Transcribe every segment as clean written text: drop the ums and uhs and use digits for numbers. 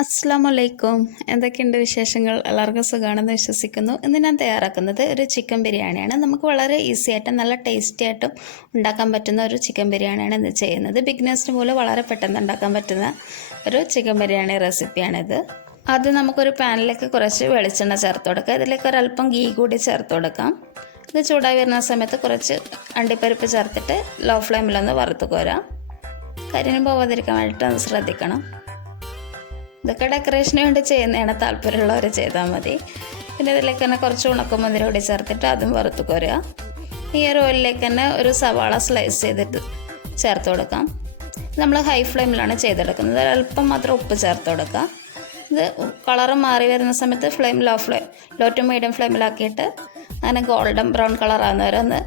അസ്സലാമലൈക്കും. എന്തൊക്കെയുണ്ട് വിശേഷങ്ങൾ? എല്ലാവർക്കും സുഖമാണെന്ന് വിശ്വസിക്കുന്നു. ഇന്ന് ഞാൻ തയ്യാറാക്കുന്നത് ഒരു ചിക്കൻ ബിരിയാണിയാണ്. നമുക്ക് വളരെ ഈസി ആയിട്ടും നല്ല ടേസ്റ്റി ആയിട്ടും ഉണ്ടാക്കാൻ പറ്റുന്ന ഒരു ചിക്കൻ ബിരിയാണിയാണ് ഇന്ന് ചെയ്യുന്നത്. ബിഗിനേഴ്സിന് പോലും വളരെ പെട്ടെന്ന് ഉണ്ടാക്കാൻ പറ്റുന്ന ഒരു ചിക്കൻ ബിരിയാണി റെസിപ്പിയാണിത്. ആദ്യം നമുക്കൊരു പാനിലേക്ക് കുറച്ച് വെളിച്ചെണ്ണ ചേർത്ത് കൊടുക്കാം. ഇതിലേക്ക് ഒരല്പം ഗീ കൂടി ചേർത്ത് കൊടുക്കാം. ഇത് ചൂടായി വരുന്ന സമയത്ത് കുറച്ച് അണ്ടിപ്പരിപ്പ് ചേർത്തിട്ട് ലോ ഫ്ലെയിമിലൊന്ന് വറുത്ത് കോരാം. കരിഞ്ഞു പോവാതിരിക്കാൻ വേണ്ടിയിട്ട് ഒന്ന് ശ്രദ്ധിക്കണം. ഇതൊക്കെ ഡെക്കറേഷന് വേണ്ടി ചെയ്യുന്നതാണ്, താല്പര്യമുള്ളവർ ചെയ്താൽ മതി. പിന്നെ ഇതിലേക്ക് തന്നെ കുറച്ച് ഉണക്കമുന്തിരി കൂടി ചേർത്തിട്ട് അതും വറുത്ത് കോരുക. ഈ ഒരു ഓയിലിലേക്ക് തന്നെ ഒരു സവാള സ്ലൈസ് ചെയ്തിട്ട് ചേർത്ത് കൊടുക്കാം. നമ്മൾ ഹൈ ഫ്ലെയിമിലാണ് ചെയ്തെടുക്കുന്നത്. ഒരല്പം മാത്രം ഉപ്പ് ചേർത്ത് കൊടുക്കുക. ഇത് കളറ് മാറി വരുന്ന സമയത്ത് ലോ ടു മീഡിയം ഫ്ലെയിമിലാക്കിയിട്ട് അങ്ങനെ ഗോൾഡൻ ബ്രൗൺ കളറാകുന്നവരെ ഒന്ന്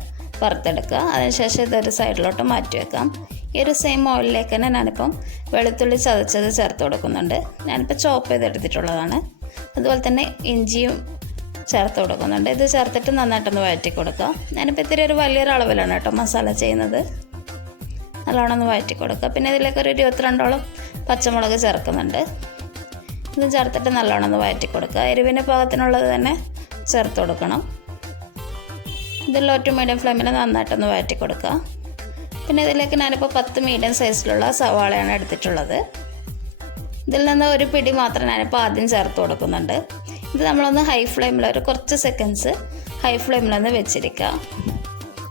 വറുത്തെടുക്കുക. അതിനുശേഷം ഇതൊരു സൈഡിലോട്ട് മാറ്റി വെക്കാം. ഈ ഒരു സെയിം ഓയിലിലേക്ക് തന്നെ ഞാനിപ്പം വെളുത്തുള്ളി ചതച്ചത് ചേർത്ത് കൊടുക്കുന്നുണ്ട്. ഞാനിപ്പോൾ ചോപ്പ് ചെയ്തെടുത്തിട്ടുള്ളതാണ്. അതുപോലെ തന്നെ ഇഞ്ചിയും ചേർത്ത് കൊടുക്കുന്നുണ്ട്. ഇത് ചേർത്തിട്ട് നന്നായിട്ടൊന്ന് വഴറ്റി കൊടുക്കുക. ഞാനിപ്പോൾ ഇത്തിരി ഒരു വലിയൊരു അളവിലാണ് കേട്ടോ മസാല ചെയ്യുന്നത്. നല്ലോണം ഒന്ന് വഴറ്റി കൊടുക്കുക. പിന്നെ ഇതിലേക്ക് ഒരു 22ഓളം പച്ചമുളക് ചേർക്കുന്നുണ്ട്. ഇത് ചേർത്തിട്ട് നല്ലോണം ഒന്ന് വഴറ്റി കൊടുക്കുക. എരിവിന് പാകത്തിനുള്ളത് തന്നെ ചേർത്ത് കൊടുക്കണം. ഇത് ലോ ടു മീഡിയം ഫ്ലെയിമിൽ നന്നായിട്ടൊന്ന് വഴറ്റി കൊടുക്കുക. പിന്നെ ഇതിലേക്ക് ഞാനിപ്പോൾ 10 മീഡിയം സൈസിലുള്ള സവാളയാണ് എടുത്തിട്ടുള്ളത്. ഇതിൽ നിന്ന് ഒരു പിടി മാത്രം ഞാനിപ്പോൾ ആദ്യം ചേർത്ത് കൊടുക്കുന്നുണ്ട്. ഇത് നമ്മളൊന്ന് ഹൈ ഫ്ലെയിമിൽ ഒരു കുറച്ച് സെക്കൻഡ്സ് ഹൈ ഫ്ലെയിമിലൊന്ന് വെച്ചിരിക്കുക.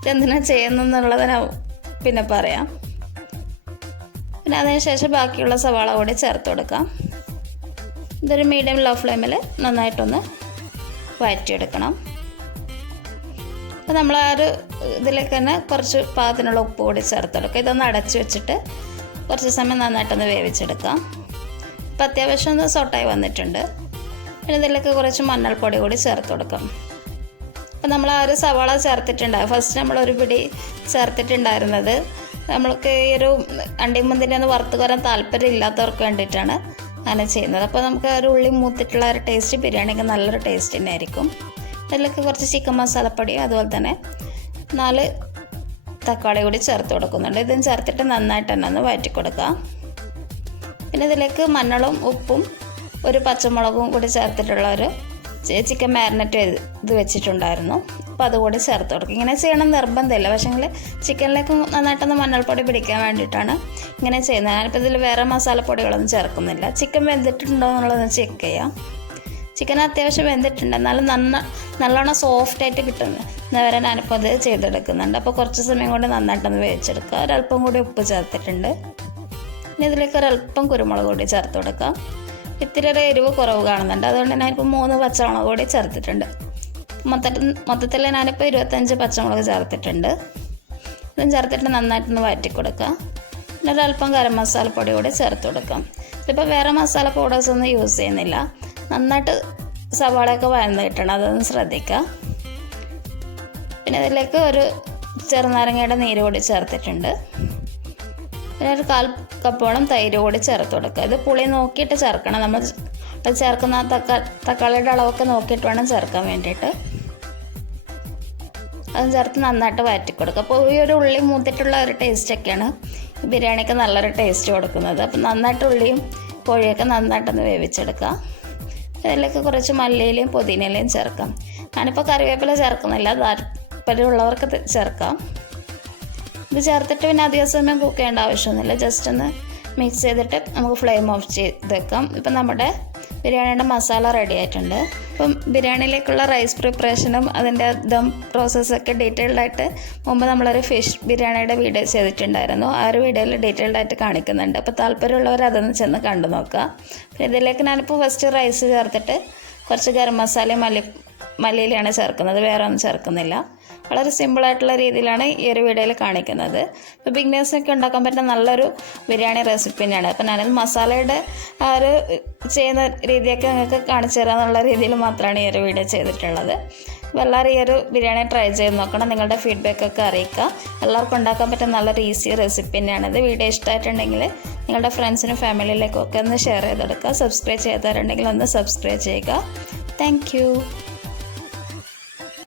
ഇതെന്തിനാണ് ചെയ്യുന്നതെന്നുള്ളത് ഞാൻ പിന്നെ പറയാം. പിന്നെ അതിനുശേഷം ബാക്കിയുള്ള സവാള കൂടി ചേർത്ത് കൊടുക്കാം. ഇതൊരു മീഡിയം ലോ ഫ്ലെയിമിൽ നന്നായിട്ടൊന്ന് വഴറ്റിയെടുക്കണം. അപ്പോൾ നമ്മൾ ആ ഒരു ഇതിലേക്ക് തന്നെ കുറച്ച് പാകത്തിനുള്ള ഉപ്പ് കൂടി ചേർത്തെടുക്കുക. ഇതൊന്ന് അടച്ചു വെച്ചിട്ട് കുറച്ച് സമയം നന്നായിട്ടൊന്ന് വേവിച്ചെടുക്കാം. ഇപ്പോൾ അത്യാവശ്യം ഒന്ന് സോട്ടായി വന്നിട്ടുണ്ട്. പിന്നെ ഇതിലേക്ക് കുറച്ച് മഞ്ഞൾപ്പൊടി കൂടി ചേർത്ത് കൊടുക്കാം. അപ്പോൾ നമ്മൾ ആ ഒരു സവാള ചേർത്തിട്ടുണ്ടാകും. ഫസ്റ്റ് നമ്മളൊരു പിടി ചേർത്തിട്ടുണ്ടായിരുന്നത് നമ്മൾക്ക് ഈ ഒരു അണ്ടിമുന്തിരി ഒന്ന് വറുത്ത് കോരാൻ താല്പര്യം ഇല്ലാത്തവർക്ക് വേണ്ടിയിട്ടാണ് അങ്ങനെ ചെയ്യുന്നത്. അപ്പോൾ നമുക്ക് ഒരു ഉള്ളി മൂത്തിട്ടുള്ള ഒരു ടേസ്റ്റ് ബിരിയാണിക്ക് നല്ലൊരു ടേസ്റ്റ് തന്നെ ആയിരിക്കും. അതിലേക്ക് കുറച്ച് ചിക്കൻ മസാലപ്പൊടി അതുപോലെ തന്നെ 4 തക്കാളി കൂടി ചേർത്ത് കൊടുക്കുന്നുണ്ട്. ഇതും ചേർത്തിട്ട് നന്നായിട്ട് തന്നെ ഒന്ന് വഴറ്റി കൊടുക്കുക. പിന്നെ ഇതിലേക്ക് മഞ്ഞളും ഉപ്പും ഒരു പച്ചമുളകും കൂടി ചേർത്തിട്ടുള്ള ഒരു ചിക്കൻ മാരിനേറ്റ് ഇത് വെച്ചിട്ടുണ്ടായിരുന്നു. അപ്പോൾ അതുകൂടി ചേർത്ത് കൊടുക്കുക. ഇങ്ങനെ ചെയ്യണം നിർബന്ധമില്ല, പക്ഷേങ്കിൽ ചിക്കനിലേക്ക് നന്നായിട്ടൊന്ന് മഞ്ഞൾപ്പൊടി പിടിക്കാൻ വേണ്ടിയിട്ടാണ് ഇങ്ങനെ ചെയ്യുന്നത്. ഞാനിപ്പോൾ ഇതിൽ വേറെ മസാലപ്പൊടികളൊന്നും ചേർക്കുന്നില്ല. ചിക്കൻ വെന്തിട്ടുണ്ടോ എന്നുള്ളതൊന്ന് ചെക്ക് ചെയ്യാം. ചിക്കൻ അത്യാവശ്യം വെന്തിട്ടുണ്ട്, എന്നാലും നല്ലോണം സോഫ്റ്റായിട്ട് കിട്ടുന്നവരെ ഞാനിപ്പോൾ അത് ചെയ്തെടുക്കുന്നുണ്ട്. അപ്പോൾ കുറച്ച് സമയം കൊണ്ട് നന്നായിട്ടൊന്ന് വേവിച്ചെടുക്കുക. ഒരല്പം കൂടി ഉപ്പ് ചേർത്തിട്ടുണ്ട്. ഇനി ഇതിലേക്ക് ഒരല്പം കുരുമുളക് കൂടി ചേർത്ത് കൊടുക്കുക. ഇത്തിരി എരിവ് കുറവ് കാണുന്നുണ്ട്, അതുകൊണ്ട് ഞാനിപ്പോൾ 3 പച്ചമുളക് കൂടി ചേർത്തിട്ടുണ്ട്. മൊത്തത്തിൽ ഞാനിപ്പോൾ 25 പച്ചമുളക് ചേർത്തിട്ടുണ്ട്. ഇതും ചേർത്തിട്ട് നന്നായിട്ടൊന്ന് വഴറ്റി കൊടുക്കുക. പിന്നെ ഒരല്പം ഗരം മസാലപ്പൊടി കൂടി ചേർത്ത് കൊടുക്കാം. ഇതിപ്പോൾ വേറെ മസാല പൗഡേഴ്സ് ഒന്നും യൂസ് ചെയ്യുന്നില്ല. നന്നായിട്ട് സവാളയൊക്കെ വഴന്ന് കിട്ടണം, അതൊന്ന് ശ്രദ്ധിക്കുക. പിന്നെ ഇതിലേക്ക് ഒരു ചെറുനാരങ്ങയുടെ നീര് കൂടി ചേർത്തിട്ടുണ്ട്. പിന്നെ ഒരു 1/4 കപ്പോളം തൈര് കൂടി ചേർത്ത് കൊടുക്കുക. ഇത് പുളി നോക്കിയിട്ട് ചേർക്കണം. നമ്മൾ ചേർക്കുന്ന തക്കാളിയുടെ അളവൊക്കെ നോക്കിയിട്ട് വേണം ചേർക്കാൻ വേണ്ടിയിട്ട്. അതും ചേർത്ത് നന്നായിട്ട് വഴറ്റി കൊടുക്കുക. അപ്പോൾ ഈ ഒരു ഉള്ളി മൂത്തിട്ടുള്ള ഒരു ടേസ്റ്റൊക്കെയാണ് ബിരിയാണിക്ക് നല്ലൊരു ടേസ്റ്റ് കൊടുക്കുന്നത്. അപ്പം നന്നായിട്ട് ഉള്ളിയും കോഴിയൊക്കെ നന്നായിട്ടൊന്ന് വേവിച്ചെടുക്കുക. ഇതിലേക്ക് കുറച്ച് മല്ലിയിലയും പുതിനയിലയും ചേർക്കാം. ഞാനിപ്പോൾ കറിവേപ്പില ചേർക്കുന്നില്ല, താല്പര്യമുള്ളവർക്ക് ചേർക്കാം. ഇത് ചേർത്തിട്ട് പിന്നെ അധിക സമയം കുക്ക് ചെയ്യേണ്ട ആവശ്യമൊന്നുമില്ല. ജസ്റ്റ് ഒന്ന് മിക്സ് ചെയ്തിട്ട് നമുക്ക് ഫ്ലെയിം ഓഫ് ചെയ്ത് വെക്കാം. ഇപ്പം നമ്മുടെ ബിരിയാണിയുടെ മസാല റെഡി ആയിട്ടുണ്ട്. ഇപ്പം ബിരിയാണിയിലേക്കുള്ള റൈസ് പ്രിപ്പറേഷനും അതിൻ്റെ ദം പ്രോസസ്സൊക്കെ ഡീറ്റെയിൽഡായിട്ട് മുമ്പ് നമ്മളൊരു ഫിഷ് ബിരിയാണിയുടെ വീഡിയോ ചെയ്തിട്ടുണ്ടായിരുന്നു. ആ ഒരു വീഡിയോയിൽ ഡീറ്റെയിൽഡായിട്ട് കാണിക്കുന്നുണ്ട്. അപ്പോൾ താല്പര്യമുള്ളവർ അതൊന്ന് ചെന്ന് കണ്ടു നോക്കുക. പിന്നെ ഇതിലേക്ക് ഞാനിപ്പോൾ ഫസ്റ്റ് റൈസ് ചേർത്തിട്ട് കുറച്ച് ഗരം മസാലയും മല്ലിയിലാണ് ചേർക്കുന്നത്, വേറെ ഒന്നും ചേർക്കുന്നില്ല. വളരെ സിമ്പിളായിട്ടുള്ള രീതിയിലാണ് ഈ ഒരു വീഡിയോയിൽ കാണിക്കുന്നത്. ഇപ്പോൾ ബിഗിനേഴ്സിനൊക്കെ ഉണ്ടാക്കാൻ പറ്റുന്ന നല്ലൊരു ബിരിയാണി റെസിപ്പി തന്നെയാണ്. അപ്പോൾ ഞാനത് മസാലയുടെ ആ ഒരു ചെയ്യുന്ന രീതിയൊക്കെ നിങ്ങൾക്ക് കാണിച്ചു തരാമെന്നുള്ള രീതിയിൽ മാത്രമാണ് ഈ ഒരു വീഡിയോ ചെയ്തിട്ടുള്ളത്. അപ്പോൾ എല്ലാവരും ഈ ഒരു ബിരിയാണി ട്രൈ ചെയ്ത് നോക്കണം. നിങ്ങളുടെ ഫീഡ്ബാക്കൊക്കെ അറിയിക്കുക. എല്ലാവർക്കും ഉണ്ടാക്കാൻ പറ്റുന്ന നല്ലൊരു ഈസി റെസിപ്പി തന്നെയാണിത്. വീഡിയോ ഇഷ്ടമായിട്ടുണ്ടെങ്കിൽ നിങ്ങളുടെ ഫ്രണ്ട്സിനും ഫാമിലിയിലേക്കൊക്കെ ഒന്ന് ഷെയർ ചെയ്തെടുക്കുക. സബ്സ്ക്രൈബ് ചെയ്തവരുണ്ടെങ്കിൽ ഒന്ന് സബ്സ്ക്രൈബ് ചെയ്യുക. താങ്ക്